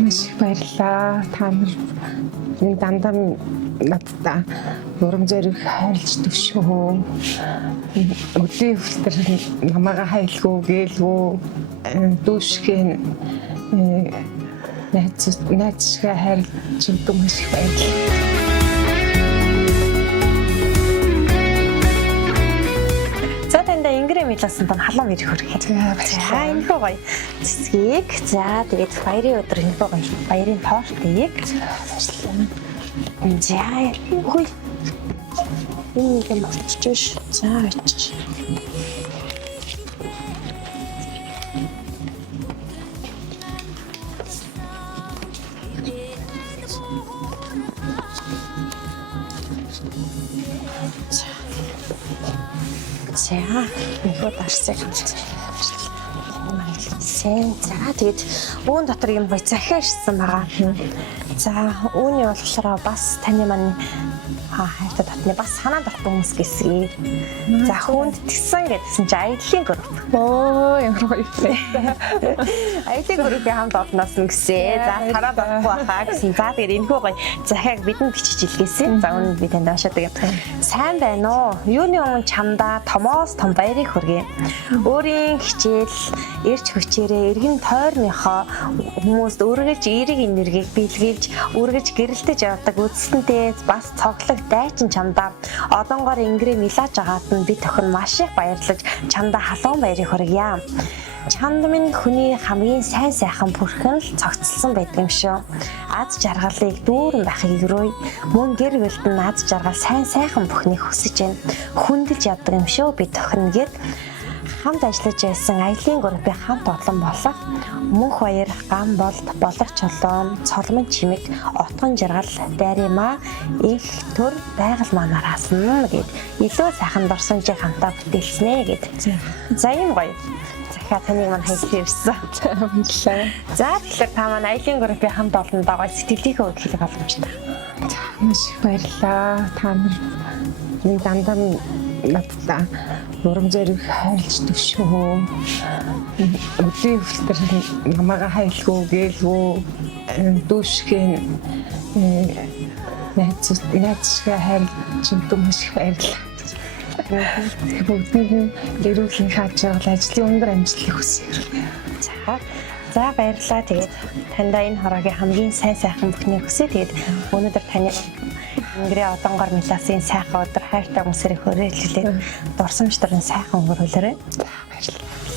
Маш их баярлалаа. Та нар дандаа надтай урам зориг хайрлж төшөө. Өдний өвтөр намайг хайлгүй гэлгүй дүүшгэн найзшгаа хайрлж өгдөг маш их баярлалаа. Миласан тань халуун ирэх хүрхээ. За энэ хөө гоё цэцгийг. За тэгээд баярын өдөр энэ хөө гоё баярын тортыг. За хүй. Энэ юм болчихж. За очиж. За, нөгөө дарсыг сэн. За, тэгээд үүн дотор юм гоё захиашсан байгаа. За, үүний болохоор бас таны маань хайртай татны бас санаа дуртай хүмүүс гэсгий. За, хүнд тгсэн гэдгсэн чи аяллаа групп. Оо, ямар гоё юм. Аяллаа группийн хамт олноос нь гэсэн. За, санаа дуртай байхаа гэсэн. За, тэгээд энэ хөө гоё захиаг бидэнд бичиж илгээсэн. За, үүнд би танд уншаад тэгээд сайн байна уу? Юуны өмнө чамдаа томоос том баярыг хүргэе. Өөрийн хичээл, эрч хүчээрээ эргэн тойрныхоо хүмүүст үргэлж эерэг энергийг бэлгэлж, үргэлж гэрэлтэж явдаг үстэнтэй бас цоглог дайчин чамдаа одонгоор ингэрээ милааж агаад нь би тохин маш их баярлаж чамдаа халуун баярыг хүргье. Чамд минь хүний хамгийн сайн сайхан бүрхэн л цогцолсон байдаг юм шүү. Аз жаргалыг дүүрэн байхыг өрөөй. Мөн гэр бүлд нь аз жаргал сайн сайхан бүхнийг хүсэж байна. Хүндэлж яддаг юм шүү би тохин гэд хамт ажиллаж байсан аялын группийн хамт олон болох мөнх баяр, гам болд, болох чулуун, цолмон чимэг, отгон жаргал, дайрмаа, их төр байгаль манаар хасна гэд илүү сайхан дурсамжийг хамтаа бүтээлснэ гэд. За юм гоё. Захиа таныг маань хайж ирсэн. Баярлалаа. За тэгэхээр та маань аялын группийн хамт олон дагуу сэтгэлийнхээ хөдөлгөөнийг боломжтой. Маш их баярлалаа. Та нар дандаа надтай урам зориг хайрлж төшөө. Өдний өвтөр намайг хайлгүй гэлгүй дүүшгэн найзшгаа хайрлж өгдөг маш их баярлалаа. Бүгдэнд нь эрүүл хааж байгаа ажлын өндөр амжилтыг хүсье. За баярлалаа. Тэгээд таньда энэ хороогийн хамгийн сайн сайхан бүхнийг хүсье. Тэгээд өнөөдөр таны Ингэрээ одонгоор миласын сайхан өдөр хайртай хүмүүсээр хүрээлэлээ дурсамж дурын сайхан өнгөрүүлээрэй. Баярлалаа.